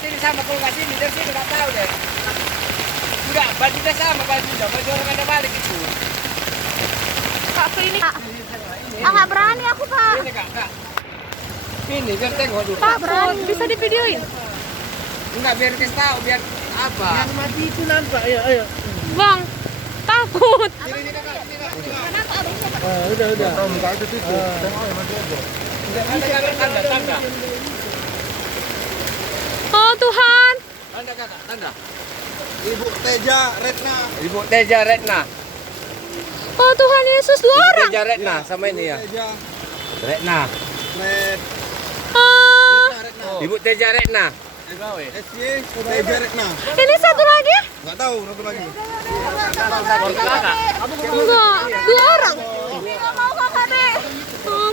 sini sama, kalau nggak sini dari sini nggak tahu deh. Enggak, bajunya sama bajunya, baju orang ada balik itu. Kak, ke ini Kak. Ah, nggak berani aku Kak. Ini kak. Ini biar tengok dulu. Kak, berani. Bisa divideoin? Enggak, biar kasih tahu, biar apa? Yang mati itu nampak, ayo. Bang, takut. Sini kak. Udah. Tahu muka itu tutup. Tengok ya mati aja. Ada tanda. Oh Tuhan. Tanda kakak, tanda. Ibu Teja Retna. Ibu Teja Retna. Oh Tuhan Yesus, dua Ibu orang. Teja Retna sama ini ya. Teja Retna. Ah, Retna. Ibu Teja Retna. SY Teja Retna. ini satu lagi? Enggak tahu satu lagi. Kakak. Enggak, dua orang. Nggak mau Kakak deh.